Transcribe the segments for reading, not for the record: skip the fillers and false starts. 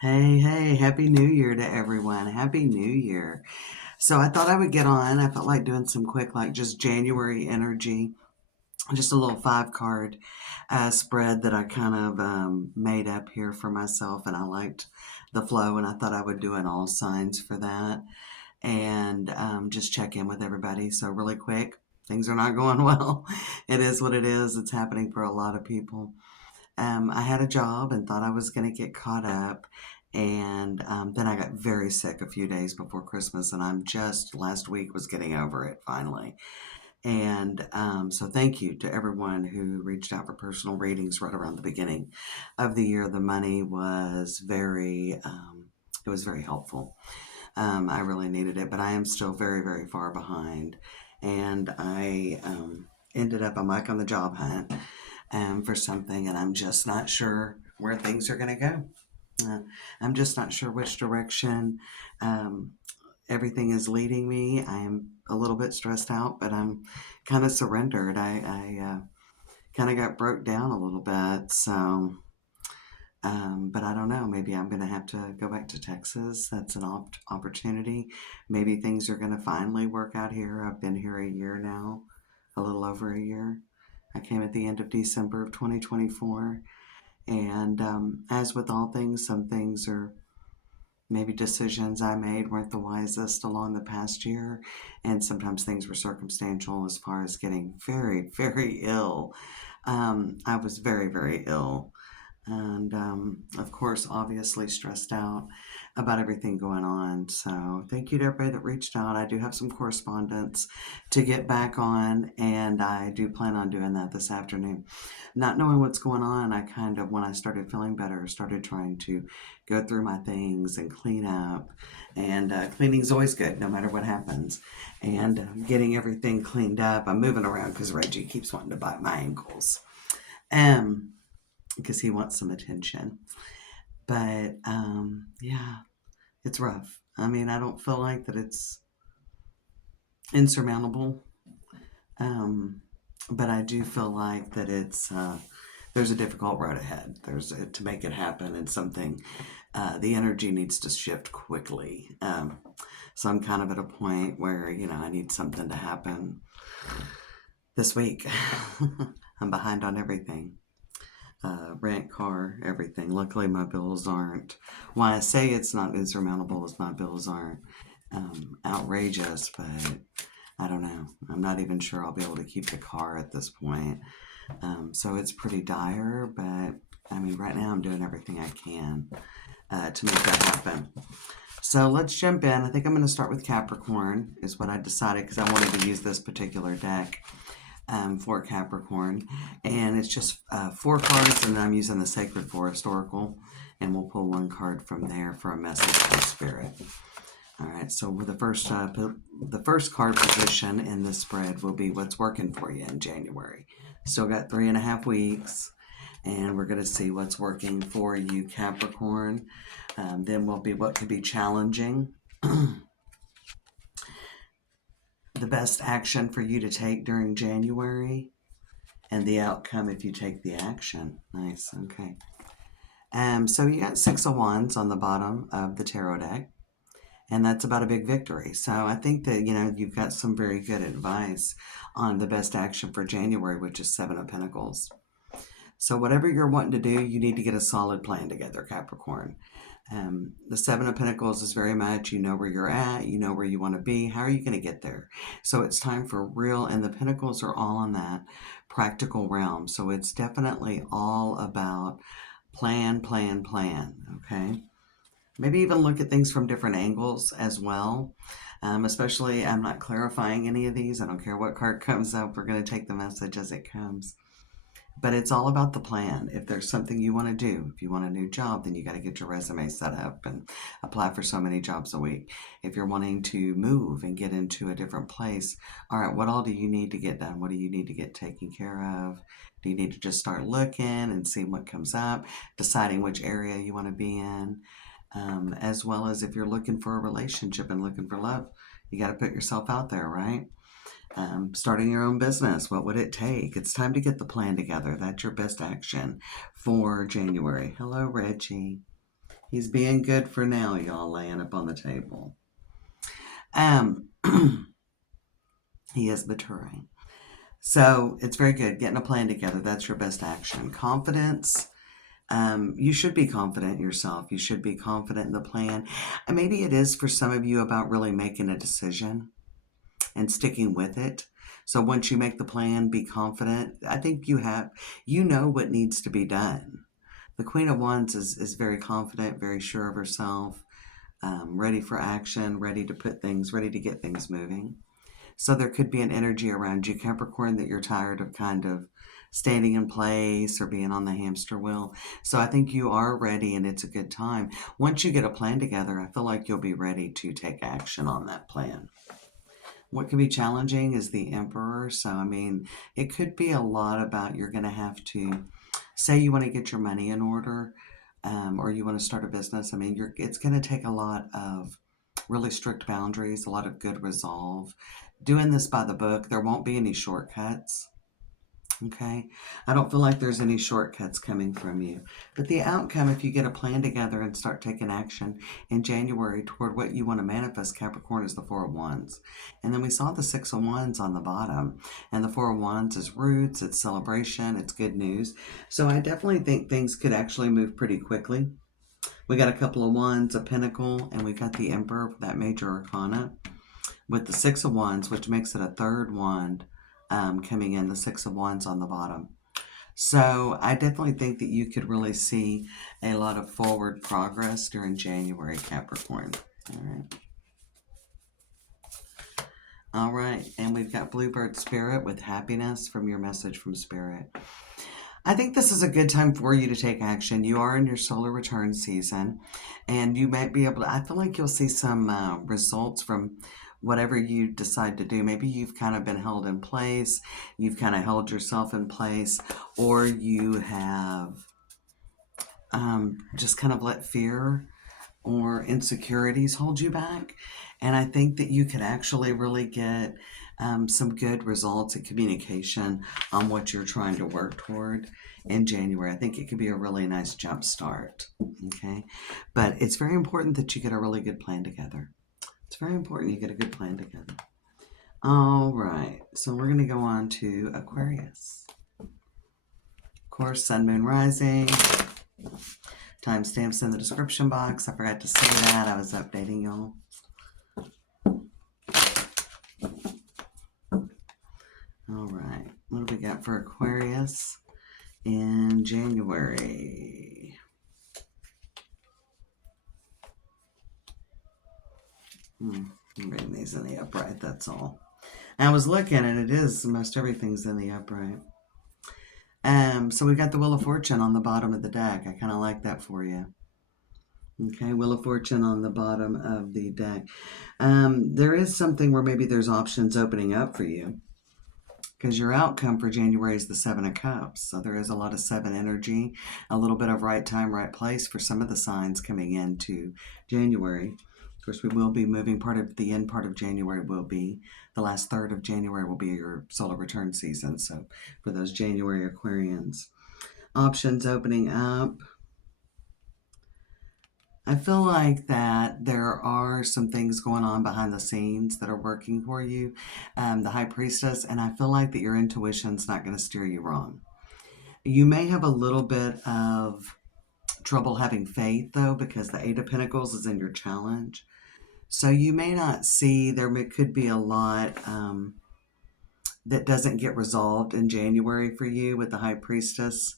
Hey, hey, Happy New Year to everyone. Happy New Year. So I thought I would get on. I felt like doing some quick, like just January energy, just a little five card spread that I kind of made up here for myself. And I liked the flow, and I thought I would do an all signs for that and just check in with everybody. So, really quick, things are not going well. It is what it is. It's happening for a lot of people. I had a job and thought I was going to get caught up. And then I got very sick a few days before Christmas, and I'm just last week was getting over it finally. And so, thank you to everyone who reached out for personal readings right around the beginning of the year. The money was it was very helpful. I really needed it, but I am still very, very far behind. And I ended up, I'm like on the job hunt for something, and I'm just not sure where things are going to go. Uh, I'm just not sure which direction um, everything is leading me. I am a little bit stressed out, but I'm kind of surrendered. I kind of got broke down a little bit. So, but I don't know. Maybe I'm going to have to go back to Texas. That's an opportunity. Maybe things are going to finally work out here. I've been here a year now, a little over a year. I came at the end of December of 2024. And as with all things, some things are maybe decisions I made weren't the wisest along the past year. And sometimes things were circumstantial as far as getting very, very ill. I was very, very ill. And of course, obviously stressed out about everything going on. So thank you to everybody that reached out. I do have some correspondence to get back on, and I do plan on doing that this afternoon. Not knowing what's going on, I kind of, when I started feeling better, started trying to go through my things and clean up. And cleaning is always good, no matter what happens. And getting everything cleaned up. I'm moving around because Reggie keeps wanting to bite my ankles. Um, because he wants some attention. But yeah, it's rough. I mean, I don't feel like that it's insurmountable, um, but I do feel like that it's there's a difficult road ahead. To make it happen, and something the energy needs to shift quickly. So I'm kind of at a point where I need something to happen this week. I'm behind on everything. Rent, car, everything. Luckily, my bills aren't. Why I say it's not insurmountable is my bills aren't outrageous, but I don't know. I'm not even sure I'll be able to keep the car at this point. So it's pretty dire, but I mean, right now I'm doing everything I can to make that happen. So let's jump in. I think I'm going to start with Capricorn, is what I decided because I wanted to use this particular deck for Capricorn. And it's just four cards, and I'm using the Sacred Forest Oracle. And we'll pull one card from there for a message from Spirit. All right, so with the first card position in this spread will be what's working for you in January. Still got 3.5 weeks, and we're going to see what's working for you, Capricorn. Then will be what could be challenging. The best action for you to take during January, and the outcome if you take the action. Nice, okay. So you got Six of Wands on the bottom of the tarot deck, and that's about a big victory. So I think that, you've got some very good advice on the best action for January, which is Seven of Pentacles. So whatever you're wanting to do, you need to get a solid plan together, Capricorn. The Seven of Pentacles is very much, you know where you're at, you know where you want to be. How are you going to get there? So it's time for real, and the Pentacles are all in that practical realm. So it's definitely all about plan, plan, plan. Okay. Maybe even look at things from different angles as well. Especially, I'm not clarifying any of these. I don't care what card comes up. We're going to take the message as it comes. But it's all about the plan. If there's something you want to do, if you want a new job, then you got to get your resume set up and apply for so many jobs a week. If you're wanting to move and get into a different place, all right, what all do you need to get done? What do you need to get taken care of? Do you need to just start looking and seeing what comes up, deciding which area you want to be in? As well as if you're looking for a relationship and looking for love, you got to put yourself out there, right? Starting your own business, what would it take? It's time to get the plan together. That's your best action for January. Hello, Reggie. He's being good for now, y'all, laying up on the table. Um, he is maturing. So it's very good. Getting a plan together, that's your best action. Confidence. You should be confident in yourself. You should be confident in the plan. And maybe it is for some of you about really making a decision and sticking with it. So once you make the plan, be confident. I think you know what needs to be done. The Queen of Wands is very confident, very sure of herself, ready for action, ready to get things moving. So there could be an energy around you, Capricorn, that you're tired of kind of standing in place or being on the hamster wheel. So I think you are ready and it's a good time. Once you get a plan together, I feel like you'll be ready to take action on that plan. What can be challenging is the Emperor. So, I mean, it could be a lot about you're going to have to say you want to get your money in order, or you want to start a business. I mean, it's going to take a lot of really strict boundaries, a lot of good resolve. Doing this by the book, there won't be any shortcuts. Okay. I don't feel like there's any shortcuts coming from you. But the outcome, if you get a plan together and start taking action in January toward what you want to manifest, Capricorn, is the Four of Wands. And then we saw the Six of Wands on the bottom. And the Four of Wands is roots, it's celebration, it's good news. So I definitely think things could actually move pretty quickly. We got a couple of Wands, a Pentacle, and we got the Emperor, that major arcana, with the Six of Wands, which makes it a third wand coming in, the Six of Wands on the bottom. So I definitely think that you could really see a lot of forward progress during January, Capricorn. All right. All right. And we've got Bluebird Spirit with happiness from your message from Spirit. I think this is a good time for you to take action. You are in your solar return season, and you might be able to, I feel like you'll see some results from whatever you decide to do. Maybe you've kind of been held in place, you've kind of held yourself in place, or you have just kind of let fear or insecurities hold you back. And I think that you could actually really get some good results in communication on what you're trying to work toward in January. I think it could be a really nice jump start. Okay. But it's very important that you get a really good plan together. It's very important you get a good plan together. All right. So we're going to go on to Aquarius. Of course, Sun, Moon, Rising. Timestamps in the description box. I forgot to say that. I was updating y'all. All right. What do we got for Aquarius in January? I'm reading these in the upright, that's all. I was looking and it is, most everything's in the upright. So we got the Wheel of Fortune on the bottom of the deck. I kind of like that for you. Okay, Wheel of Fortune on the bottom of the deck. There is something where maybe there's options opening up for you, because your outcome for January is the Seven of Cups. So there is a lot of seven energy, a little bit of right time, right place for some of the signs coming into January. Of course, we will be moving the end part of January will be, the last third of January will be your solar return season. So for those January Aquarians, options opening up. I feel like that there are some things going on behind the scenes that are working for you, the High Priestess, and I feel like that your intuition's not going to steer you wrong. You may have a little bit of trouble having faith, though, because the Eight of Pentacles is in your challenge. So you may not see, could be a lot that doesn't get resolved in January for you with the High Priestess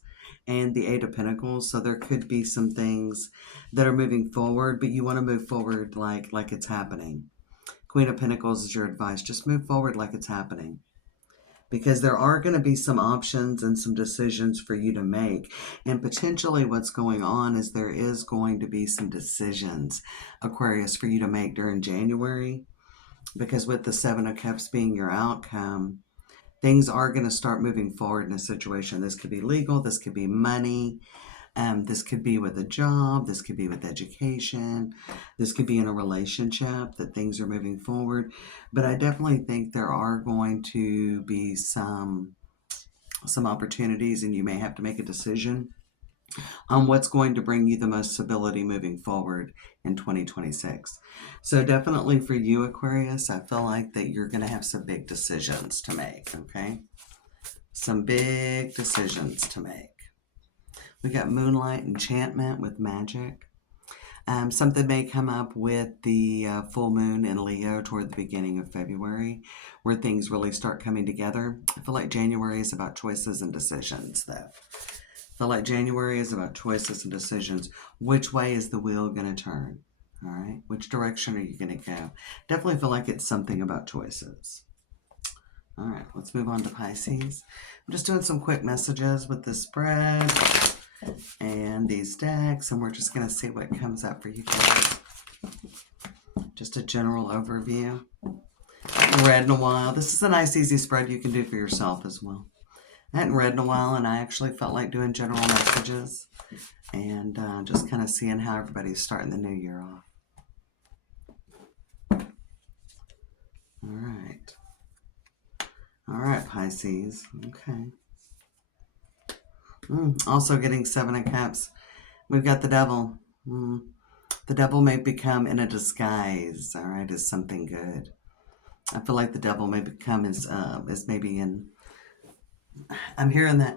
and the Eight of Pentacles. So there could be some things that are moving forward, but you want to move forward like it's happening. Queen of Pentacles is your advice. Just move forward like it's happening, because there are going to be some options and some decisions for you to make. And potentially what's going on is there is going to be some decisions, Aquarius, for you to make during January, because with the Seven of Cups being your outcome, things are going to start moving forward in a situation. This could be legal, this could be money, this could be with a job, this could be with education, this could be in a relationship that things are moving forward. But I definitely think there are going to be some opportunities, and you may have to make a decision on what's going to bring you the most stability moving forward in 2026. So definitely for you, Aquarius, I feel like that you're going to have some big decisions to make, okay? Some big decisions to make. We got moonlight enchantment with magic. Something may come up with the full moon in Leo toward the beginning of February, where things really start coming together. I feel like January is about choices and decisions, though. I feel like January is about choices and decisions. Which way is the wheel going to turn? All right. Which direction are you going to go? Definitely feel like it's something about choices. All right. Let's move on to Pisces. I'm just doing some quick messages with this spread and these decks, and we're just going to see what comes up for you guys. Just a general overview. I haven't read in a while. This is a nice, easy spread you can do for yourself as well. I hadn't read in a while, and I actually felt like doing general messages and just kind of seeing how everybody's starting the new year off. All right. All right, Pisces. Okay. Also getting 7 of Cups. We've got the Devil. The Devil may become in a disguise, all right, as something good. I feel like the Devil may become as maybe in... I'm hearing that,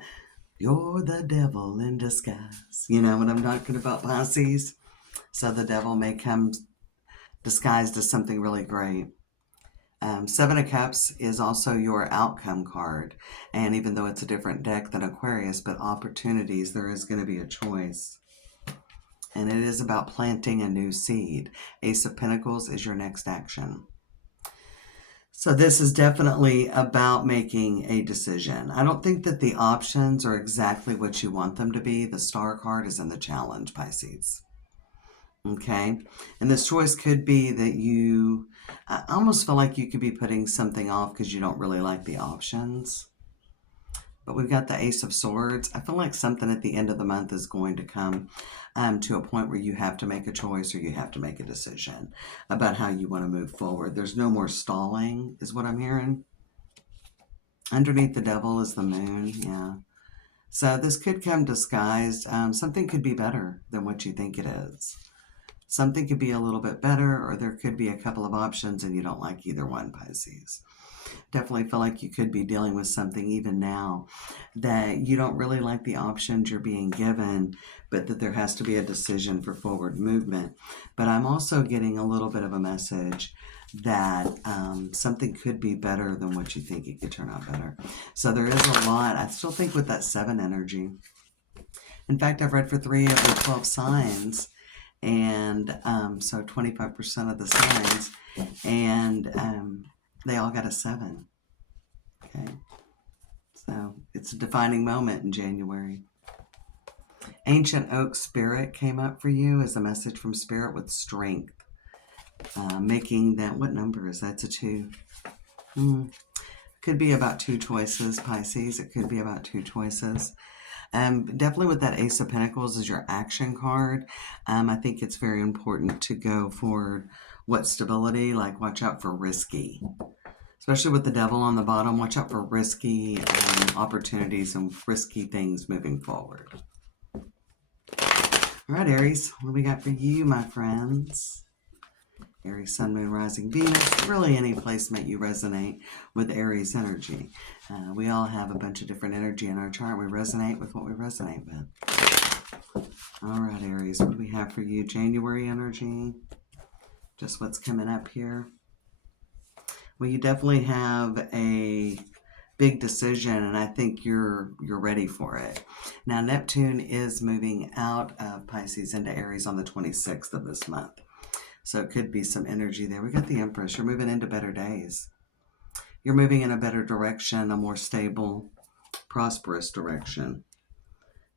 you're the devil in disguise. You know what I'm talking about, Pisces? So the Devil may come disguised as something really great. 7 of Cups is also your outcome card. And even though it's a different deck than Aquarius, but opportunities, there is going to be a choice. And it is about planting a new seed. Ace of Pentacles is your next action. So this is definitely about making a decision. I don't think that the options are exactly what you want them to be. The Star card is in the challenge, Pisces. Okay, and this choice could be that I almost feel like you could be putting something off because you don't really like the options. But we've got the Ace of Swords. I feel like something at the end of the month is going to come to a point where you have to make a choice or you have to make a decision about how you want to move forward. There's no more stalling, is what I'm hearing. Underneath the Devil is the Moon, yeah. So this could come disguised. Something could be better than what you think it is. Something could be a little bit better, or there could be a couple of options and you don't like either one, Pisces. Definitely feel like you could be dealing with something even now that you don't really like the options you're being given, but that there has to be a decision for forward movement. But I'm also getting a little bit of a message that something could be better than what you think it could turn out better. So there is a lot. I still think with that 7 energy. In fact, I've read for 3 of the 12 signs, and so 25% of the signs, and they all got a 7. Okay, so it's a defining moment in January. Ancient Oak Spirit came up for you as a message from Spirit with strength. Making that, what number is that? It's a 2. Could be about 2 choices, Pisces. It could be about 2 choices. Definitely with that Ace of Pentacles as your action card. I think it's very important to go for what stability, like watch out for risky. Especially with the Devil on the bottom, watch out for risky opportunities and risky things moving forward. All right, Aries, what do we got for you, my friends? Aries, Sun, Moon, Rising, Venus. Really any placement you resonate with Aries energy. We all have a bunch of different energy in our chart. We resonate with what we resonate with. All right, Aries, what do we have for you? January energy. Just what's coming up here. Well, you definitely have a big decision, and I think you're ready for it. Now, Neptune is moving out of Pisces into Aries on the 26th of this month. So it could be some energy there. We got the Empress. You're moving into better days. You're moving in a better direction, a more stable, prosperous direction.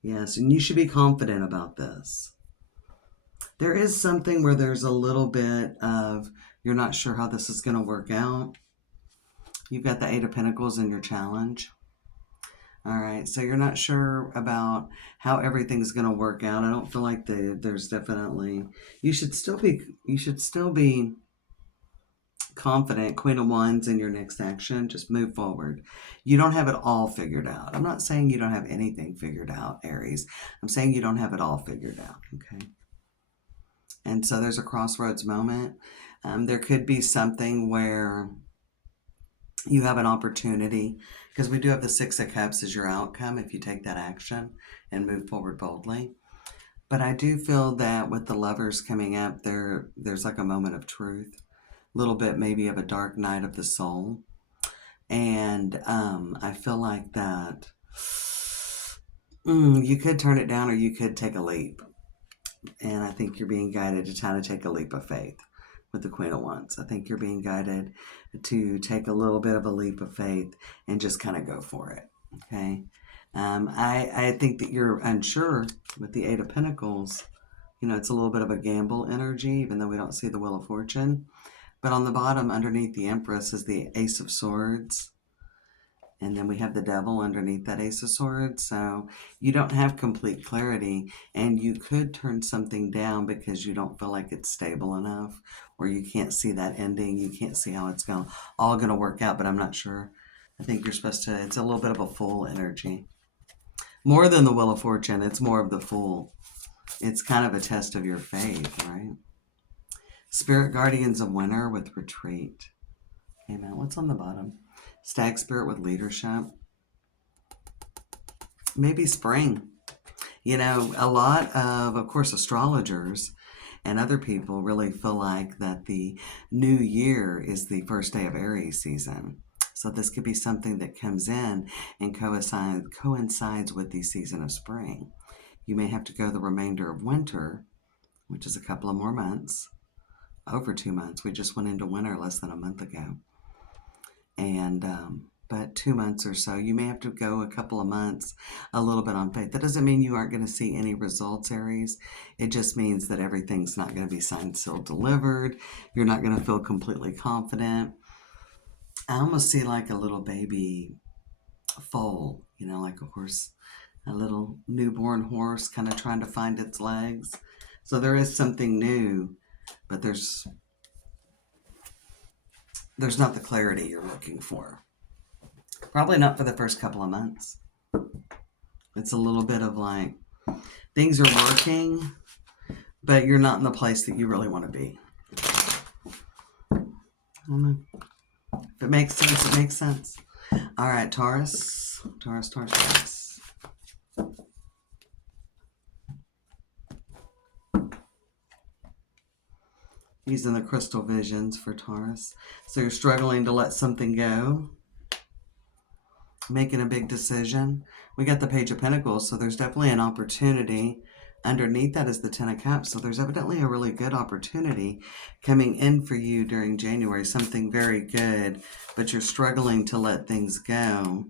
Yes, and you should be confident about this. There is something where there's a little bit of you're not sure how this is going to work out. You've got the 8 of Pentacles in your challenge. All right, so you're not sure about how everything's going to work out. I don't feel like there's definitely... You should still be confident, Queen of Wands in your next action. Just move forward. You don't have it all figured out. I'm not saying you don't have anything figured out, Aries. I'm saying you don't have it all figured out, okay? And so there's a crossroads moment. There could be something where you have an opportunity, because we do have the Six of Cups as your outcome if you take that action and move forward boldly. But I do feel that with the Lovers coming up, there's like a moment of truth, a little bit maybe of a dark night of the soul. And I feel like that you could turn it down or you could take a leap. And I think you're being guided to kind of take a leap of faith with the Queen of Wands. I think you're being guided to take a little bit of a leap of faith and just kind of go for it. Okay. I think that you're unsure with the Eight of Pentacles. You know, it's a little bit of a gamble energy, even though we don't see the Wheel of Fortune. But on the bottom, underneath the Empress, is the Ace of Swords. And then we have the Devil underneath that Ace of Swords. So you don't have complete clarity, and you could turn something down because you don't feel like it's stable enough, or you can't see that ending. You can't see how it's all going to work out, but I'm not sure. I think you're supposed to, it's a little bit of a Fool energy. More than the Wheel of Fortune, it's more of the Fool. It's kind of a test of your faith, right? Spirit Guardians of Winter with Retreat. Amen. What's on the bottom? Stag Spirit with Leadership. Maybe spring. You know, a lot of course, astrologers and other people really feel like that the new year is the first day of Aries season. So this could be something that comes in and coincides with the season of spring. You may have to go the remainder of winter, which is a couple of more months, over 2 months. We just went into winter less than a month ago. And but 2 months or so, you may have to go a couple of months a little bit on faith. That doesn't mean you aren't going to see any results, Aries. It just means that everything's not going to be signed, sealed, delivered. You're not going to feel completely confident. I almost see like a little baby foal, you know, like a horse, a little newborn horse kind of trying to find its legs. So there is something new, but there's not the clarity you're looking for. Probably not for the first couple of months. It's a little bit of like, things are working, but you're not in the place that you really want to be. I don't know. If it makes sense, it makes sense. All right, Taurus. Taurus. Using the crystal visions for Taurus. So you're struggling to let something go. Making a big decision. We got the Page of Pentacles, so there's definitely an opportunity. Underneath that is the Ten of Cups, so there's evidently a really good opportunity coming in for you during January, something very good, but you're struggling to let things go.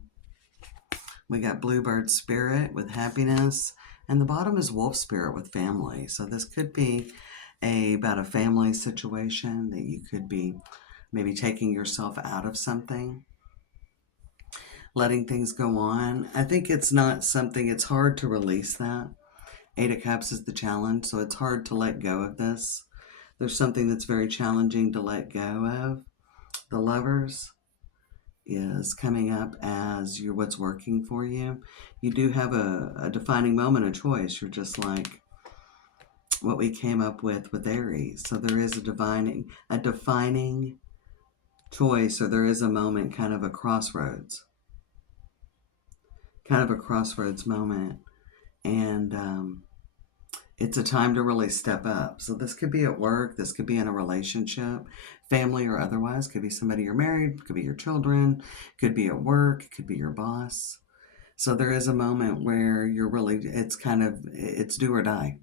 We got Bluebird Spirit with happiness, and the bottom is Wolf Spirit with family. So this could be about a family situation that you could be maybe taking yourself out of something, letting things go on. I think it's not something, it's hard to release that. Eight of Cups is the challenge, so it's hard to let go of this. There's something that's very challenging to let go of. The Lovers is coming up as what's working for you. You do have a defining moment of choice. You're just like what we came up with Aries. So there is a defining choice, or there is a moment, kind of a crossroads moment. And it's a time to really step up. So this could be at work, this could be in a relationship, family or otherwise. Could be somebody you're married, could be your children, could be at work, could be your boss. So there is a moment where you're really, it's do or die,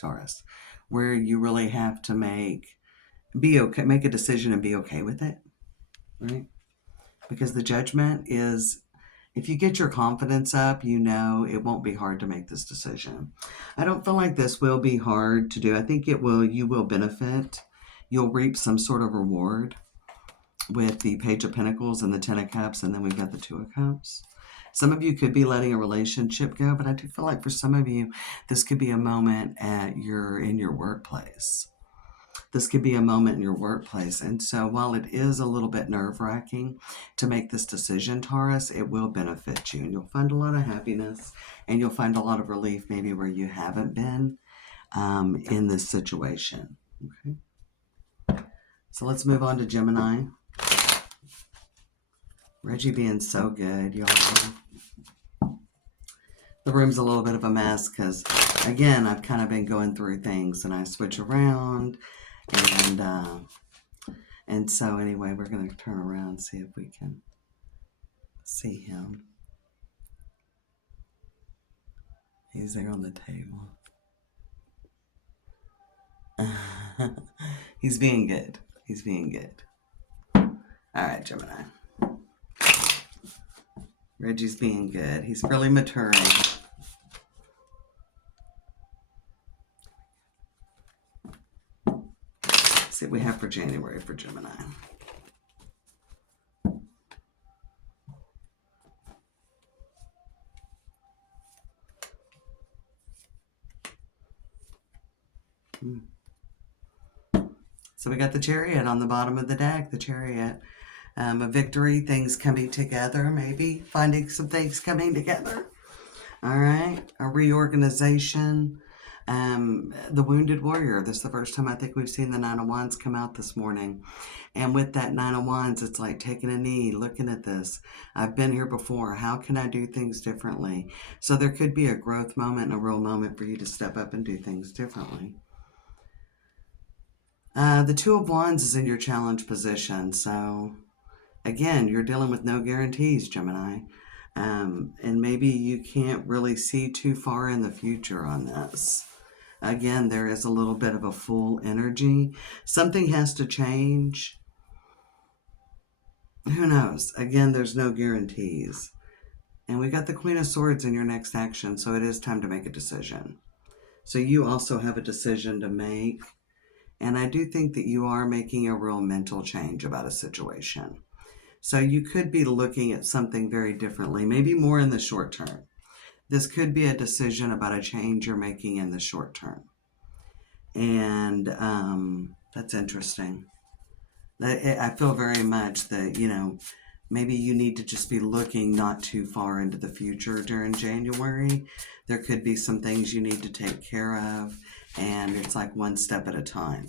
Taurus, where you really have to make a decision and be okay with it, right? Because the Judgment is, if you get your confidence up, you know it won't be hard to make this decision. I don't feel like this will be hard to do. I think you will benefit. You'll reap some sort of reward with the Page of Pentacles and the Ten of Cups, and then we've got the Two of Cups. Some of you could be letting a relationship go, but I do feel like for some of you, this could be a moment in your workplace. This could be a moment in your workplace. And so while it is a little bit nerve-wracking to make this decision, Taurus, it will benefit you. And you'll find a lot of happiness and you'll find a lot of relief maybe where you haven't been in this situation. Okay. So let's move on to Gemini. Reggie being so good, y'all. The room's a little bit of a mess because, again, I've kind of been going through things and I switch around. And so anyway, we're going to turn around and see if we can see him. He's there on the table. He's being good. He's being good. All right, Gemini. Reggie's being good. He's really maturing. Let's see what we have for January for Gemini. So we got the Chariot on the bottom of the deck, the Chariot. A victory, things coming together, maybe finding some things coming together. All right, a reorganization. The Wounded Warrior. This is the first time I think we've seen the Nine of Wands come out this morning. And with that Nine of Wands, it's like taking a knee, looking at this. I've been here before. How can I do things differently? So there could be a growth moment and a real moment for you to step up and do things differently. The Two of Wands is in your challenge position. So again, you're dealing with no guarantees, Gemini. And maybe you can't really see too far in the future on this. Again, there is a little bit of a Fool energy. Something has to change. Who knows? Again, there's no guarantees. And we got the Queen of Swords in your next action, so it is time to make a decision. So you also have a decision to make. And I do think that you are making a real mental change about a situation. So you could be looking at something very differently, maybe more in the short term. This could be a decision about a change you're making in the short term. And that's interesting. I feel very much that, maybe you need to just be looking not too far into the future during January. There could be some things you need to take care of, and it's like one step at a time.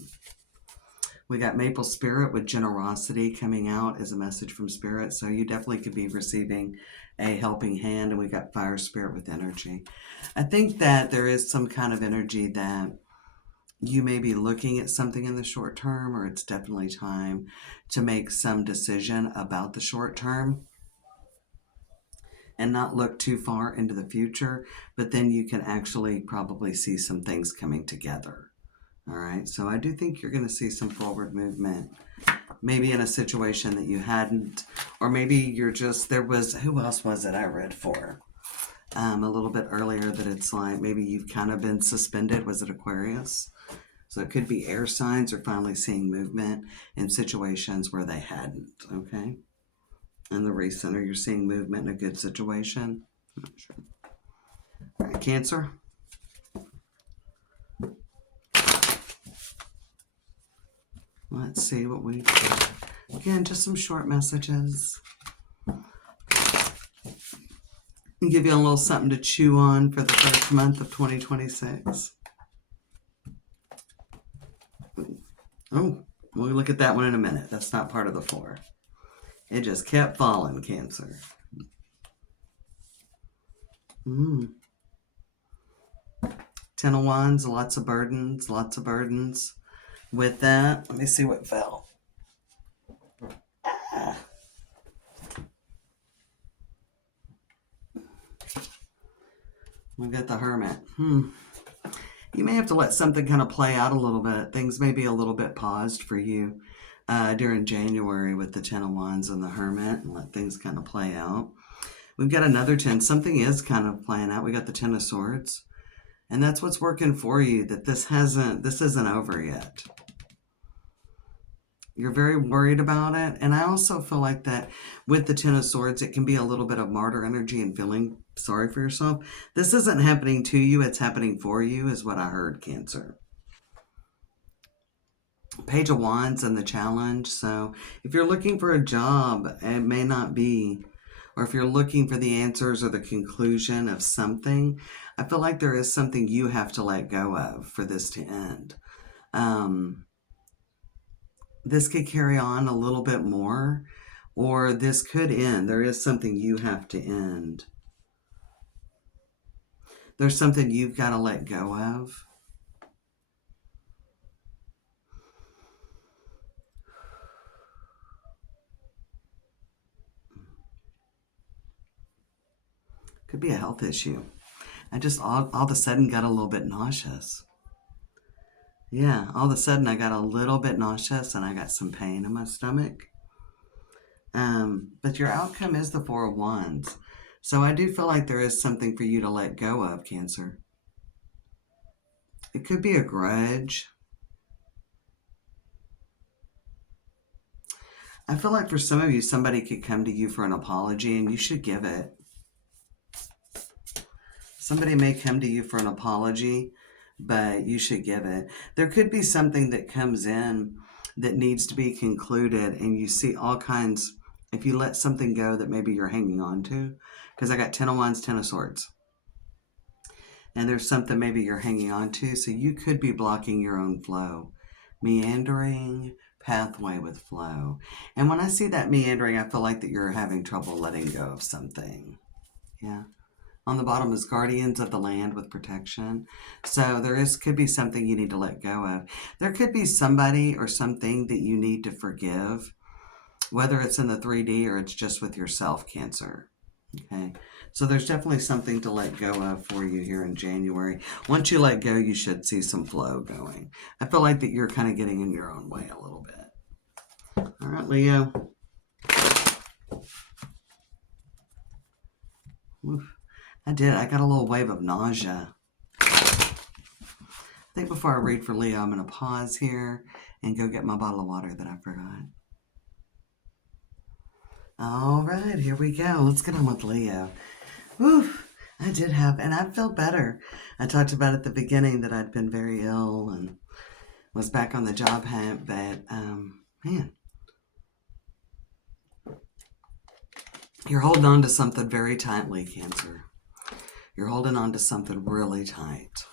We got Maple Spirit with generosity coming out as a message from Spirit. So you definitely could be receiving a helping hand. And we got Fire Spirit with energy. I think that there is some kind of energy that you may be looking at something in the short term, or it's definitely time to make some decision about the short term and not look too far into the future. But then you can actually probably see some things coming together. All right, so I do think you're going to see some forward movement, maybe in a situation that you hadn't, or maybe you're just, who else was it I read for a little bit earlier that it's like maybe you've kind of been suspended. Was it Aquarius? So it could be air signs or finally seeing movement in situations where they hadn't, okay? In the recenter, you're seeing movement in a good situation. I'm not sure. All right, Cancer. Let's see what we get. Again, just some short messages. And give you a little something to chew on for the first month of 2026. Oh, we'll look at that one in a minute. That's not part of the 4. It just kept falling, Cancer. Ten of Wands, lots of burdens, lots of burdens. With that, let me see what fell. We got the Hermit. You may have to let something kind of play out a little bit. Things may be a little bit paused for you during January with the Ten of Wands and the Hermit, and let things kind of play out. We've got another 10. Something is kind of playing out. We got the Ten of Swords. And that's what's working for you, that this isn't over yet. You're very worried about it. And I also feel like that with the Ten of Swords, it can be a little bit of martyr energy and feeling sorry for yourself. This isn't happening to you. It's happening for you is what I heard, Cancer. Page of Wands and the challenge. So if you're looking for a job, it may not be. Or if you're looking for the answers or the conclusion of something, I feel like there is something you have to let go of for this to end. This could carry on a little bit more, or this could end. There is something you have to end. There's something you've got to let go of. Could be a health issue. I just all of a sudden got a little bit nauseous. Yeah, all of a sudden I got a little bit nauseous and I got some pain in my stomach. But your outcome is the Four of Wands. So I do feel like there is something for you to let go of, Cancer. It could be a grudge. I feel like for some of you, somebody could come to you for an apology and you should give it. Somebody may come to you for an apology, but you should give it. There could be something that comes in that needs to be concluded, and you see all kinds, if you let something go that maybe you're hanging on to, because I got 10 of Wands, 10 of Swords. And there's something maybe you're hanging on to, so you could be blocking your own flow. Meandering pathway with flow. And when I see that meandering, I feel like that you're having trouble letting go of something. Yeah. On the bottom is guardians of the land with protection. So could be something you need to let go of. There could be somebody or something that you need to forgive, whether it's in the 3D or it's just with yourself, Cancer. Okay. So there's definitely something to let go of for you here in January. Once you let go, you should see some flow going. I feel like that you're kind of getting in your own way a little bit. All right, Leo. Oof. I got a little wave of nausea. I think before I read for Leo, I'm going to pause here and go get my bottle of water that I forgot. All right, here we go. Let's get on with Leo. Oof, I did have, and I feel better. I talked about at the beginning that I'd been very ill and was back on the job hunt, but man, you're holding on to something very tightly, Cancer. You're holding on to something really tight.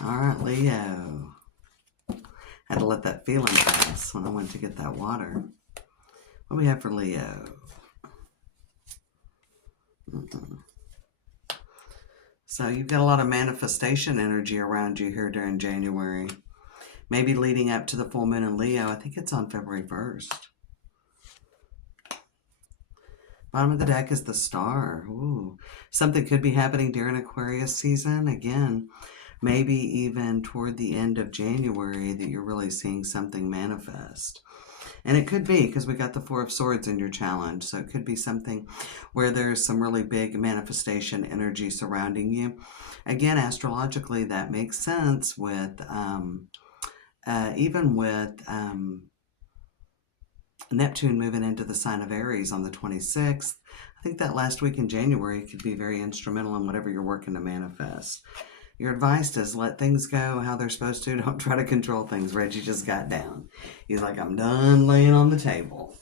All right, Leo. Had to let that feeling pass when I went to get that water. What do we have for Leo? So you've got a lot of manifestation energy around you here during January. Maybe leading up to the full moon in Leo. I think it's on February 1st. Bottom of the deck is the Star. Ooh. Something could be happening during Aquarius season. Again, maybe even toward the end of January that you're really seeing something manifest. And it could be because we got the Four of Swords in your challenge. So it could be something where there's some really big manifestation energy surrounding you. Again, astrologically, that makes sense with even with Neptune moving into the sign of Aries on the 26th. I think that last week in January could be very instrumental in whatever you're working to manifest. Your advice is let things go how they're supposed to. Don't try to control things. Reggie just got down. He's like, I'm done laying on the table.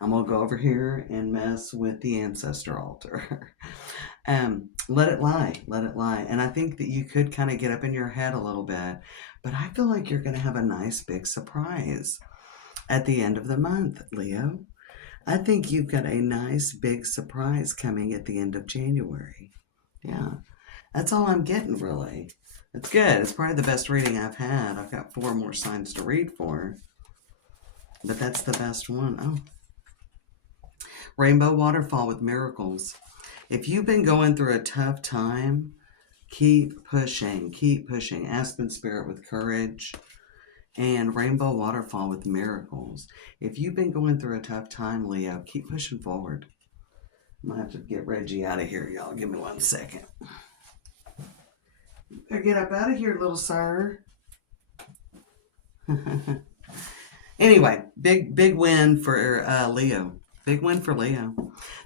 I'm going to go over here and mess with the ancestor altar. Let it lie. Let it lie. And I think that you could kind of get up in your head a little bit. But I feel like you're going to have a nice big surprise at the end of the month, Leo. I think you've got a nice big surprise coming at the end of January. Yeah. That's all I'm getting, really. It's good. It's probably the best reading I've had. I've got 4 more signs to read for. But that's the best one. Oh. Rainbow waterfall with miracles. If you've been going through a tough time, keep pushing. Keep pushing. Aspen spirit with courage. And rainbow waterfall with miracles. If you've been going through a tough time, Leo, keep pushing forward. I'm going to have to get Reggie out of here, y'all. Give me 1 second. Better get up out of here, little sir. Anyway, big win for Leo. Big win for Leo.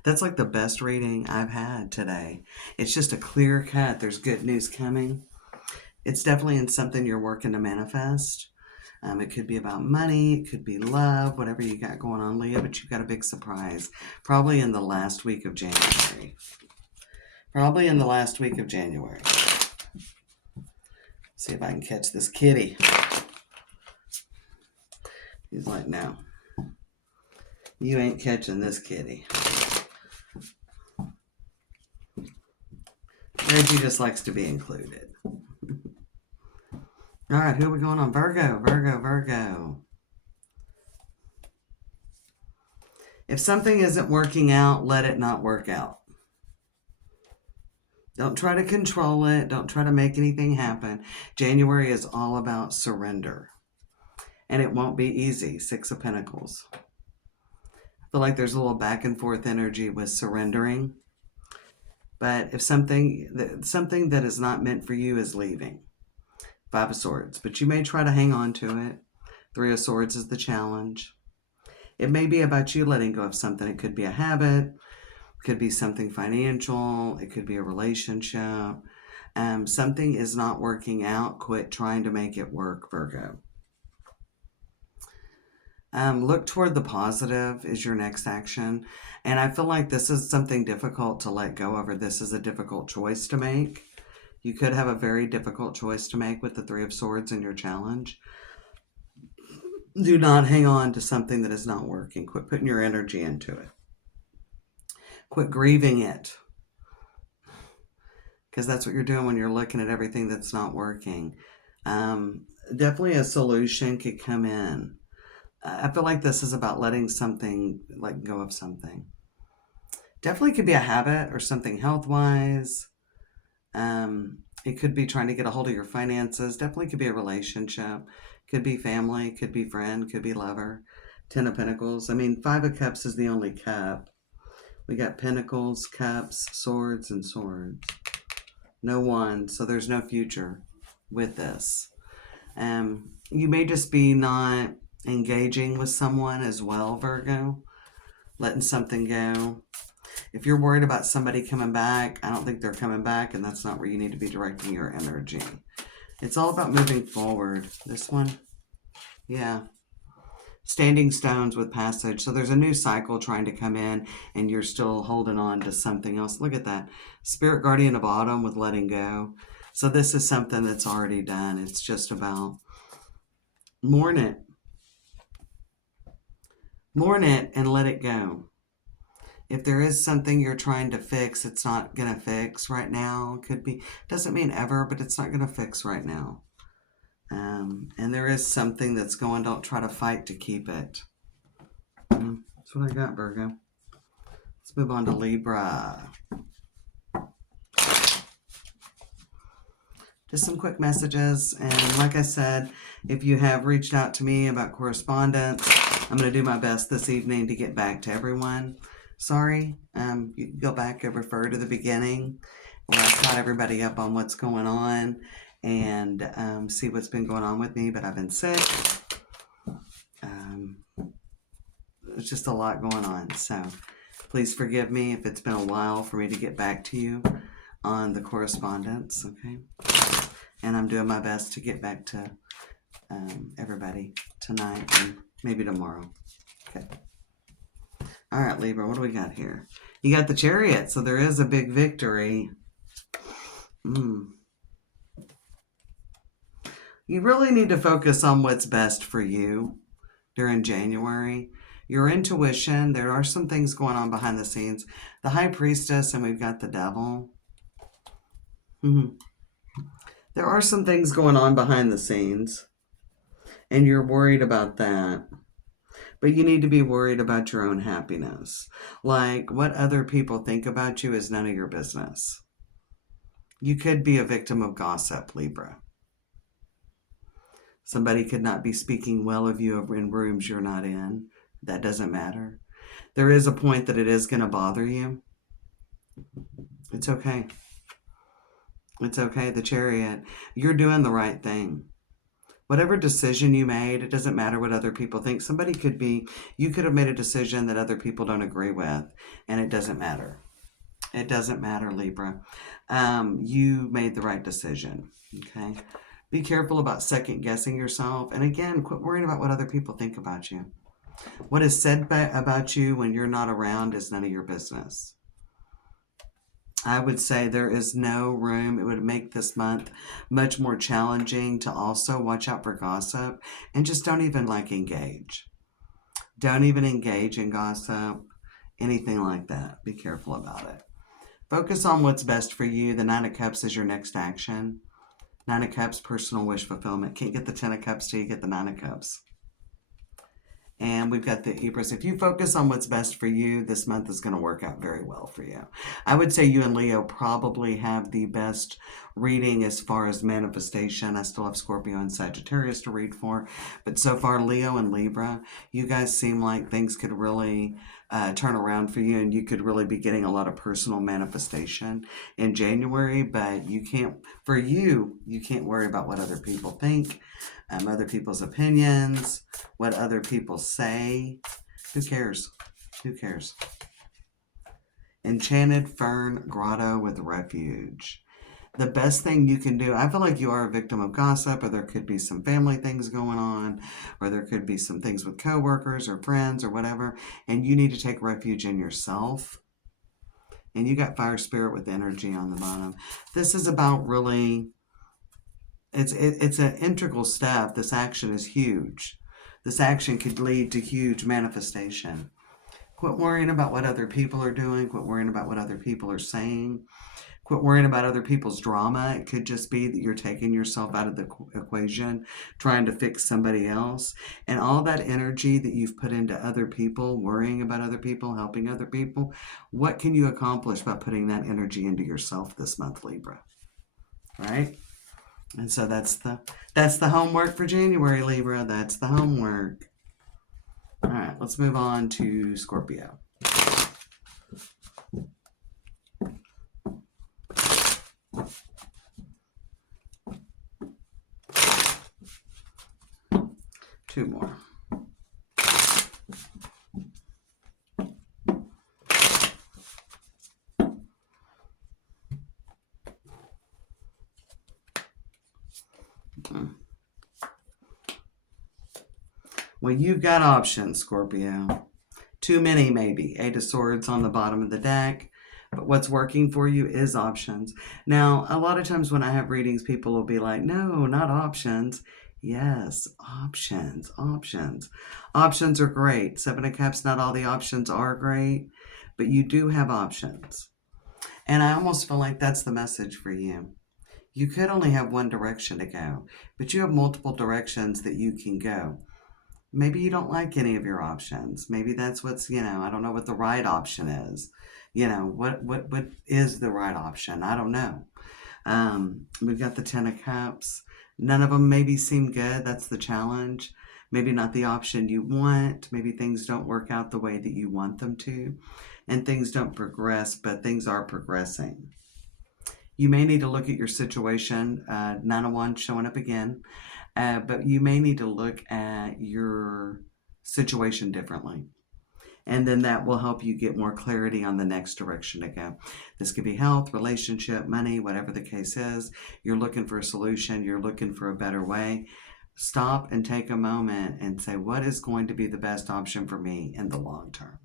That's like the best reading I've had today. It's just a clear cut. There's good news coming. It's definitely in something you're working to manifest. It could be about money, it could be love, whatever you got going on, Leo, but you've got a big surprise. Probably in the last week of January. Probably in the last week of January. See if I can catch this kitty. He's like, no. You ain't catching this kitty. Reggie just likes to be included. All right, who are we going on? Virgo, Virgo, Virgo. If something isn't working out, let it not work out. Don't try to control it. Don't try to make anything happen. January is all about surrender. And it won't be easy. Six of Pentacles. I feel like there's a little back and forth energy with surrendering. But if something that is not meant for you is leaving. Five of Swords. But you may try to hang on to it. Three of Swords is the challenge. It may be about you letting go of something. It could be a habit. It could be something financial. It could be a relationship. Something is not working out. Quit trying to make it work, Virgo. Look toward the positive is your next action. And I feel like this is something difficult to let go of, or this is a difficult choice to make. You could have a very difficult choice to make with the Three of Swords in your challenge. Do not hang on to something that is not working. Quit putting your energy into it. Quit grieving it. Because that's what you're doing when you're looking at everything that's not working. Definitely a solution could come in. I feel like this is about letting go of something. Definitely could be a habit or something health-wise. It could be trying to get a hold of your finances. Definitely could be a relationship. Could be family. Could be friend. Could be lover. Ten of Pentacles. I mean, Five of Cups is the only cup. We got Pentacles, Cups, Swords, and Swords. No one. So there's no future with this. You may just be not engaging with someone as well, Virgo. Letting something go. If you're worried about somebody coming back, I don't think they're coming back, and that's not where you need to be directing your energy. It's all about moving forward. This one, yeah. Standing stones with passage. So there's a new cycle trying to come in, and you're still holding on to something else. Look at that. Spirit Guardian of Autumn with letting go. So this is something that's already done. It's just about mourn it. Mourn it and let it go. If there is something you're trying to fix, it's not going to fix right now. Could be, doesn't mean ever, but it's not going to fix right now. And there is something that's going, don't try to fight to keep it. That's what I got, Virgo. Let's move on to Libra. Just some quick messages. And like I said, if you have reached out to me about correspondence, I'm going to do my best this evening to get back to everyone. Sorry, you can go back and refer to the beginning where I caught everybody up on what's going on and see what's been going on with me, but I've been sick. There's just a lot going on, so please forgive me if it's been a while for me to get back to you on the correspondence, okay? And I'm doing my best to get back to everybody tonight and maybe tomorrow, okay? All right, Libra, what do we got here? You got the Chariot, so there is a big victory. You really need to focus on what's best for you during January. Your intuition, there are some things going on behind the scenes. The High Priestess, and we've got the Devil. There are some things going on behind the scenes, and you're worried about that. But you need to be worried about your own happiness. Like, what other people think about you is none of your business. You could be a victim of gossip, Libra. Somebody could not be speaking well of you in rooms you're not in. That doesn't matter. There is a point that it is going to bother you. It's okay. It's okay, the Chariot. You're doing the right thing. Whatever decision you made, it doesn't matter what other people think. You could have made a decision that other people don't agree with, and it doesn't matter. It doesn't matter, Libra. You made the right decision. Okay. Be careful about second guessing yourself. And again, quit worrying about what other people think about you. What is said about you when you're not around is none of your business. I would say there is no room. It would make this month much more challenging to also watch out for gossip, and just don't even engage. Don't even engage in gossip, anything like that. Be careful about it. Focus on what's best for you. The Nine of Cups is your next action. Nine of Cups, personal wish fulfillment. Can't get the Ten of Cups till you get the Nine of Cups. And we've got the Empress. If you focus on what's best for you, this month is going to work out very well for you. I would say you and Leo probably have the best reading as far as manifestation. I still have Scorpio and Sagittarius to read for. But so far, Leo and Libra, you guys seem like things could really turn around for you, and you could really be getting a lot of personal manifestation in January. But you can't worry about what other people think, other people's opinions, what other people say. Who cares? Who cares? Enchanted Fern Grotto with Refuge. The best thing you can do, I feel like you are a victim of gossip, or there could be some family things going on, or there could be some things with coworkers or friends or whatever, and you need to take refuge in yourself. And you got Fire Spirit with energy on the bottom. This is about really, it's an integral step. This action is huge. This action could lead to huge manifestation. Quit worrying about what other people are doing. Quit worrying about what other people are saying. Quit worrying about other people's drama. It could just be that you're taking yourself out of the equation, trying to fix somebody else. And all that energy that you've put into other people, worrying about other people, helping other people, what can you accomplish by putting that energy into yourself this month, Libra? Right? And so that's the homework for January, Libra. That's the homework. All right, let's move on to Scorpio. Two more. Well, you've got options, Scorpio. Too many, maybe. Eight of Swords on the bottom of the deck. But what's working for you is options. Now, a lot of times when I have readings, people will be like, no, not options. Yes, options, options. Options are great. Seven of Cups, not all the options are great, but you do have options. And I almost feel like that's the message for you. You could only have one direction to go, but you have multiple directions that you can go. Maybe you don't like any of your options. Maybe that's what's, I don't know what the right option is. What is the right option? I don't know. We've got the Ten of Cups. None of them maybe seem good. That's the challenge. Maybe not the option you want. Maybe things don't work out the way that you want them to. And things don't progress, but things are progressing. You may need to look at your situation. Nine of Wands showing up again. But you may need to look at your situation differently. And then that will help you get more clarity on the next direction to go. This could be health, relationship, money, whatever the case is. You're looking for a solution. You're looking for a better way. Stop and take a moment and say, what is going to be the best option for me in the long term?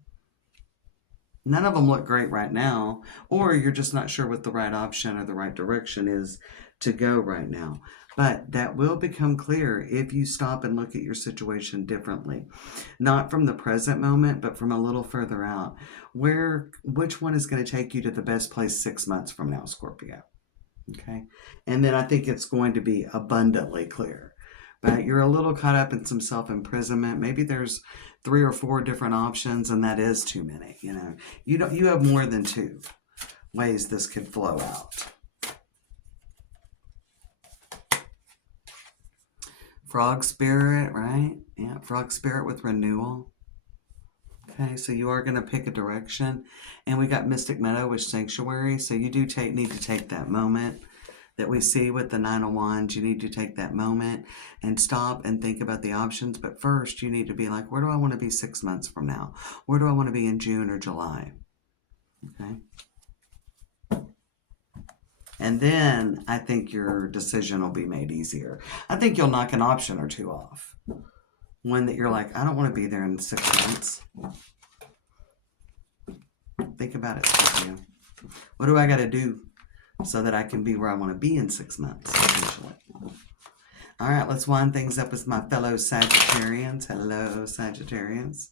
None of them look great right now, or you're just not sure what the right option or the right direction is to go right now. But that will become clear if you stop and look at your situation differently. Not from the present moment, but from a little further out. Which one is going to take you to the best place 6 months from now, Scorpio? Okay. And then I think it's going to be abundantly clear. But you're a little caught up in some self-imprisonment. Maybe there's 3 or 4 different options, and that is too many. You have more than 2 ways this could flow out. Frog Spirit, right? Yeah, Frog Spirit with renewal. Okay, so you are going to pick a direction. And we got Mystic Meadow with Sanctuary. So you do need to take that moment. that we see with the Nine of Wands. You need to take that moment and stop and think about the options. But first, you need to be like, where do I want to be 6 months from now? Where do I want to be in June or July? Okay. And then I think your decision will be made easier. I think you'll knock an option or two off. One that you're like, I don't want to be there in 6 months. Think about it, Scorpio. What do I got to do so that I can be where I want to be in 6 months, essentially? All right, let's wind things up with my fellow Sagittarians. Hello, Sagittarians.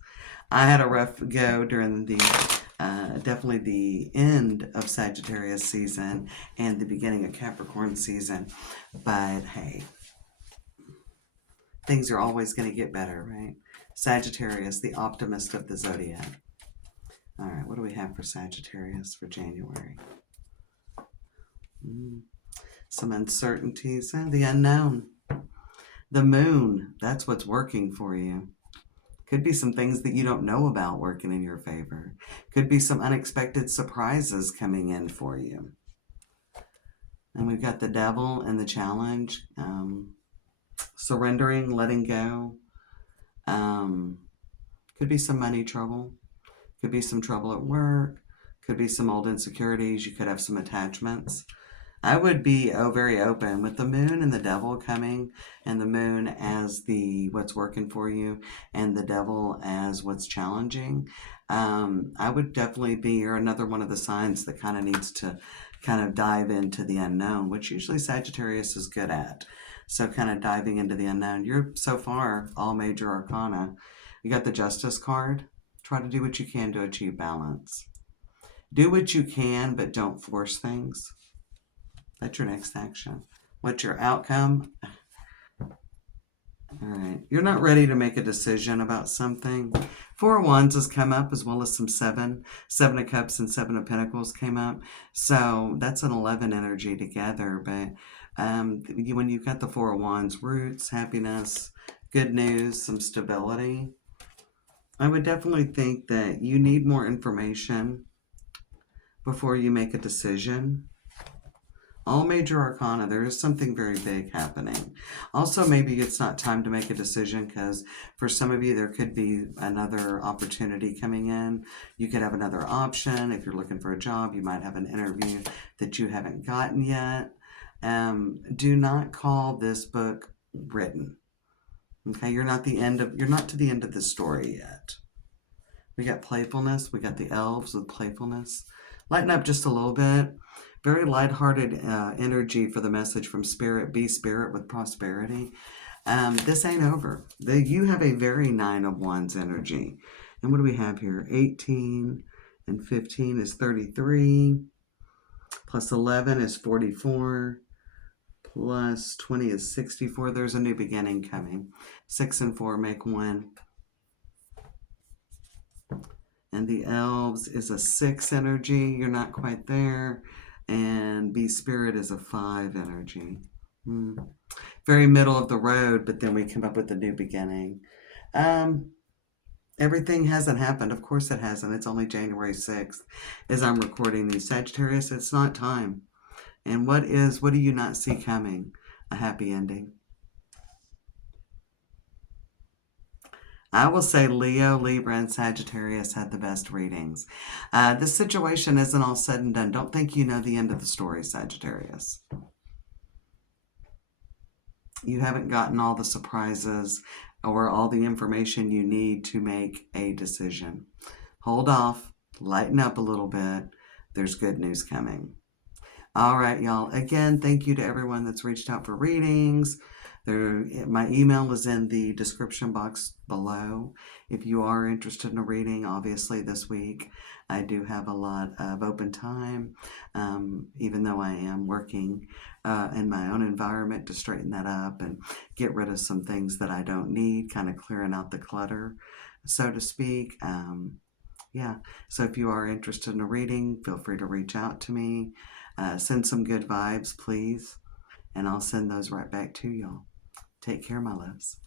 I had a rough go during the definitely the end of Sagittarius season and the beginning of Capricorn season. But hey, things are always going to get better, right? Sagittarius, the optimist of the zodiac. All right, what do we have for Sagittarius for January? Some uncertainties. The unknown. The moon, that's what's working for you. Could be some things that you don't know about working in your favor. Could be some unexpected surprises coming in for you. And we've got the devil and the challenge. Surrendering, letting go. Could be some money trouble. Could be some trouble at work. Could be some old insecurities. You could have some attachments. I would be very open with the moon and the devil coming, and the moon as the what's working for you, and the devil as what's challenging. I would definitely be, you're another one of the signs that kind of needs to kind of dive into the unknown, which usually Sagittarius is good at. So kind of diving into the unknown. You're so far all major arcana. You got the Justice card. Try to do what you can to achieve balance. Do what you can, but don't force things. That's your next action. What's your outcome? All right. You're not ready to make a decision about something. Four of Wands has come up, as well as some Seven of Cups and Seven of Pentacles came up. So that's an 11 energy together. But when you've got the Four of Wands, roots, happiness, good news, some stability, I would definitely think that you need more information before you make a decision. All major arcana, there is something very big happening. Also, maybe it's not time to make a decision because for some of you, there could be another opportunity coming in. You could have another option. If you're looking for a job, you might have an interview that you haven't gotten yet. Do not call this book written. Okay, you're not to the end of the story yet. We got playfulness. We got the elves with playfulness. Lighten up just a little bit. Very lighthearted energy for the message from Spirit. Be Spirit with prosperity. This ain't over. You have a very Nine of Wands energy. And what do we have here? 18 and 15 is 33. Plus 11 is 44. Plus 20 is 64. There's a new beginning coming. 6 and 4 make 1. And the elves is a 6 energy. You're not quite there. And Be Spirit is a 5 energy. Very middle of the road, but then we come up with a new beginning. Everything hasn't happened. Of course it hasn't. It's only January 6th as I'm recording these. Sagittarius, it's not time. And what do you not see coming? A happy ending. I will say Leo, Libra, and Sagittarius had the best readings. This situation isn't all said and done. Don't think you know the end of the story, Sagittarius. You haven't gotten all the surprises or all the information you need to make a decision. Hold off. Lighten up a little bit. There's good news coming. All right, y'all. Again, thank you to everyone that's reached out for readings. My email is in the description box below. If you are interested in a reading, obviously this week I do have a lot of open time, even though I am working in my own environment to straighten that up and get rid of some things that I don't need, kind of clearing out the clutter, so to speak. Yeah, so if you are interested in a reading, feel free to reach out to me. Send some good vibes, please, and I'll send those right back to y'all. Take care, my loves.